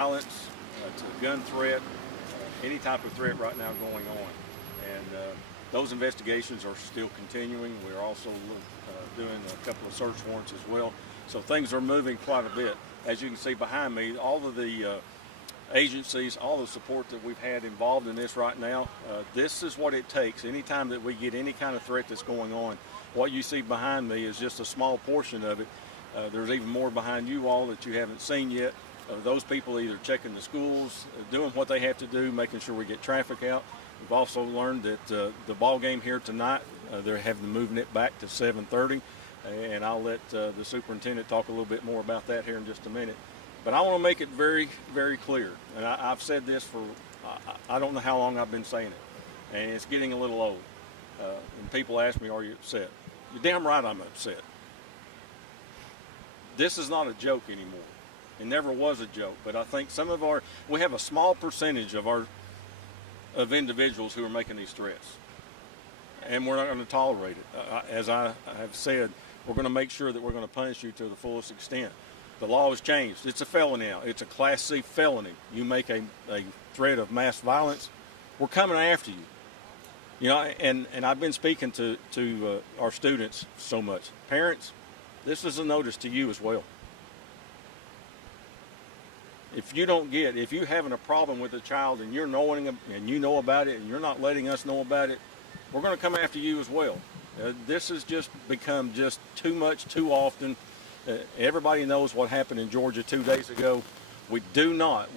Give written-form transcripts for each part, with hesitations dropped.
violence, to gun threat, any type of threat right now going on. And those investigations are still continuing. We're also doing a couple of search warrants as well. So things are moving quite a bit. As you can see behind me, all of the agencies, all the support that we've had involved in this right now, this is what it takes. Anytime that we get any kind of threat that's going on, what you see behind me is just a small portion of it. There's even more behind you all that you haven't seen yet. Those people either checking the schools, doing what they have to do, making sure we get traffic out. We've also learned that the ball game here tonight, they're having moving it back to 7:30, and I'll let the superintendent talk a little bit more about that here in just a minute. But I want to make it very, very clear, and I've said this for, I don't know how long I've been saying it, and it's getting a little old. And people ask me, are you upset? You're damn right I'm upset. This is not a joke anymore. It never was a joke, but I think we have a small percentage of individuals who are making these threats, and we're not going to tolerate it. As I have said, we're going to make sure that we're going to punish you to the fullest extent. The law has changed. It's a felony now. It's a Class C felony. You make a threat of mass violence, we're coming after you. You know, and I've been speaking to our students so much. Parents, this is a notice to you as well. If you're having a problem with a child and you're knowing and you know about it and you're not letting us know about it, we're going to come after you as well. This has just become just too much, too often. Everybody knows what happened in Georgia 2 days ago. We do not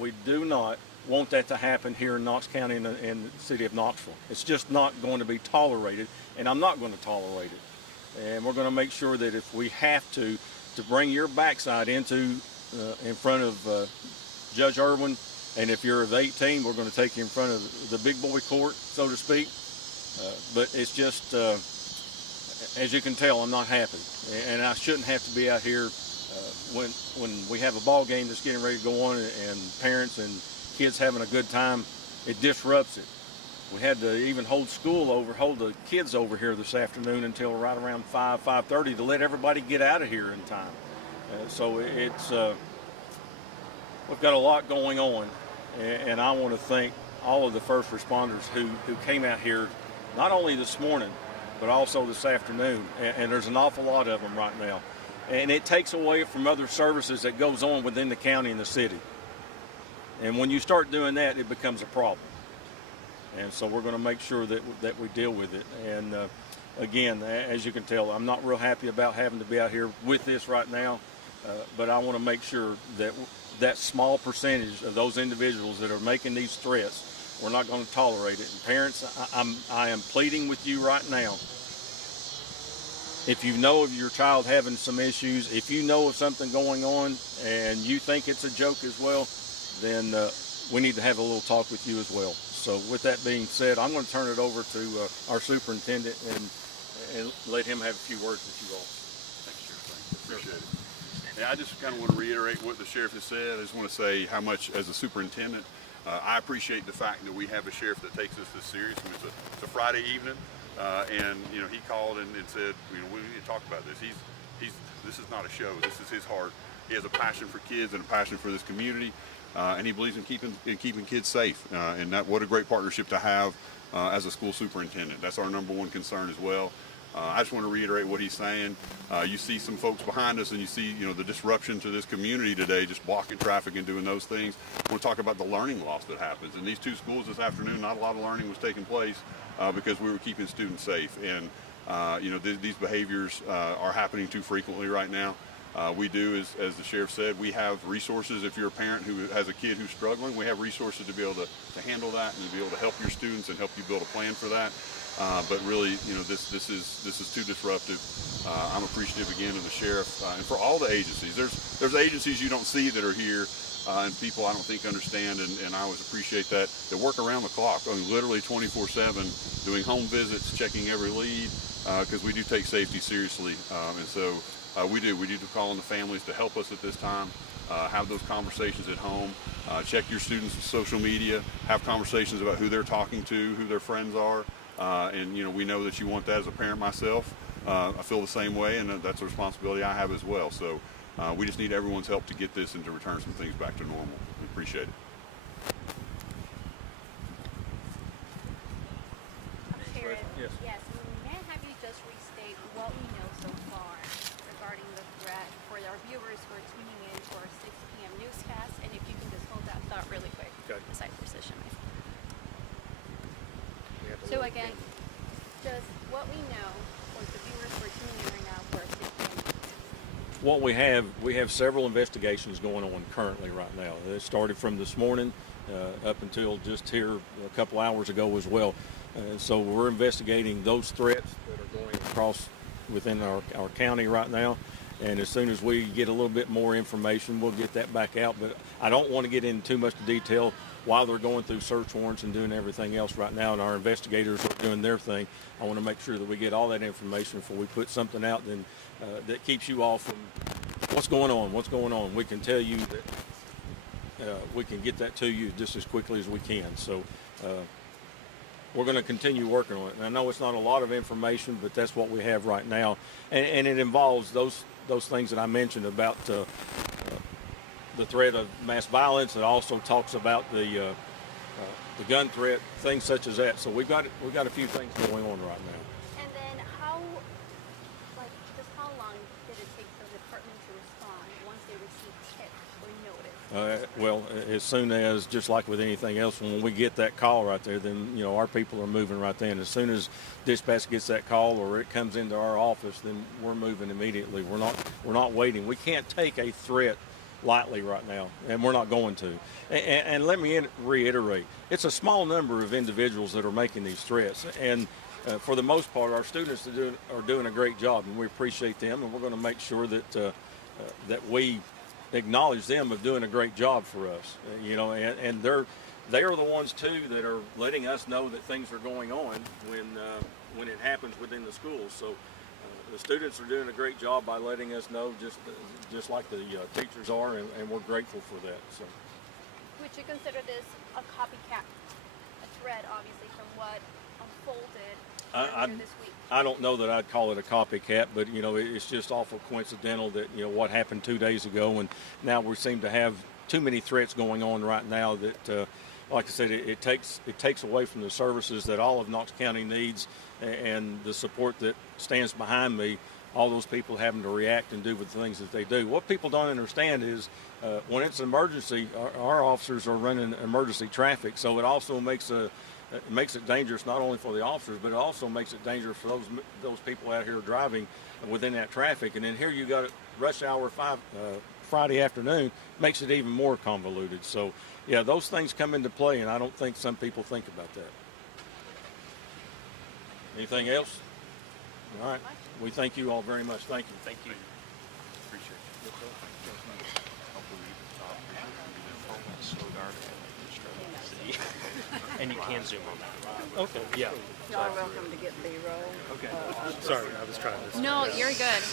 want that to happen here in Knox County and the city of Knoxville. It's just not going to be tolerated, and I'm not going to tolerate it. And we're going to make sure that if we have to bring your backside in front of Judge Irwin, and if you're of 18, we're going to take you in front of the big boy court, so to speak. But it's just, as you can tell, I'm not happy, and I shouldn't have to be out here when we have a ball game that's getting ready to go on, and parents and kids having a good time. It disrupts it. We had to even hold the kids over here this afternoon until right around 5:30 to let everybody get out of here in time. So it's we've got a lot going on, and I want to thank all of the first responders who came out here, not only this morning, but also this afternoon. And there's an awful lot of them right now. And it takes away from other services that goes on within the county and the city. And when you start doing that, it becomes a problem. And so we're going to make sure that we deal with it. And again, as you can tell, I'm not real happy about having to be out here with this right now. But I want to make sure that small percentage of those individuals that are making these threats, we're not going to tolerate it. And parents, I am pleading with you right now. If you know of your child having some issues, if you know of something going on and you think it's a joke as well, then we need to have a little talk with you as well. So with that being said, I'm going to turn it over to our superintendent and let him have a few words with you all. Thanks, Sheriff. Appreciate it. Yeah, I just kind of want to reiterate what the sheriff has said. I just want to say how much, as a superintendent, I appreciate the fact that we have a sheriff that takes us this serious. I mean, it's a Friday evening, and you know, he called and said, you know, we need to talk about this. This is not a show. This is his heart. He has a passion for kids and a passion for this community, and he believes in keeping kids safe. And what a great partnership to have as a school superintendent. That's our #1 concern as well. I just want to reiterate what he's saying. You see some folks behind us, and you see, you know, the disruption to this community today, just blocking traffic and doing those things. We'll talk about the learning loss that happens. In these two schools this afternoon, not a lot of learning was taking place because we were keeping students safe. And you know, these behaviors are happening too frequently right now. We do, as the sheriff said, we have resources. If you're a parent who has a kid who's struggling, we have resources to be able to handle that and to be able to help your students and help you build a plan for that. But really, you know, this is too disruptive. I'm appreciative again of the sheriff and for all the agencies. There's agencies you don't see that are here, and people I don't think understand, and I always appreciate that. They work around the clock, I mean, literally 24/7, doing home visits, checking every lead, because we do take safety seriously, and so we do call on the families to help us at this time. Have those conversations at home. Check your students' social media. Have conversations about who they're talking to, who their friends are. And you know, we know that you want that as a parent myself. I feel the same way, and that's a responsibility I have as well. So We just need everyone's help to get this and to return some things back to normal. We appreciate it. Sharon, Yes. yes, may I have you just restate what we know so far regarding the threat for our viewers who are tuning in to our 6 p.m. newscast, and if you can just hold that thought really quick. Okay. Aside precision. So again, just what we know for the viewers who are tuning in right now for our 6 p.m. news. What we have several investigations going on currently right now. It started from this morning up until just here a couple hours ago as well. So we're investigating those threats that are going across within our county right now. And as soon as we get a little bit more information, we'll get that back out. But I don't want to get into too much detail while they're going through search warrants and doing everything else right now, and our investigators are doing their thing. I want to make sure that we get all that information before we put something out then, that keeps you all from what's going on. We can tell you that we can get that to you just as quickly as we can. So we're going to continue working on it. And I know it's not a lot of information, but that's what we have right now. And it involves those things that I mentioned about the threat of mass violence. It also talks about the gun threat, things such as that. So we've got a few things going on right now. And then just how long did it take the department to respond once they received tips or notice? Well, as soon as, just like with anything else, when we get that call right there, then our people are moving right then. As soon as dispatch gets that call or it comes into our office, then we're moving immediately. We're not waiting. We can't take a threat lightly right now, and we're not going to. And let me reiterate, it's a small number of individuals that are making these threats, and for the most part, our students are doing a great job, and we appreciate them, and we're going to make sure that that we acknowledge them of doing a great job for us. And they are the ones too that are letting us know that things are going on when it happens within the schools. So the students are doing a great job by letting us know, just like the teachers are, and we're grateful for that. So, Would you consider this a copycat, a threat, obviously, from what unfolded earlier this week? I don't know that I'd call it a copycat, but it's just awful coincidental that what happened 2 days ago, and now we seem to have too many threats going on right now that, like I said, it takes away from the services that all of Knox County needs, and the support that stands behind me. All those people having to react and do with the things that they do. What people don't understand is when it's an emergency, our officers are running emergency traffic, so it also makes it dangerous not only for the officers, but it also makes it dangerous for those people out here driving within that traffic. And then here you got rush hour Friday afternoon, makes it even more convoluted. So yeah, those things come into play, and I don't think some people think about that. Anything else? All right. We thank you all very much. Thank you. Thank you. Appreciate it. And you can zoom on that. Okay. Yeah. Y'all are welcome to get B-roll. Okay. Sorry, I was trying to. No, you're good.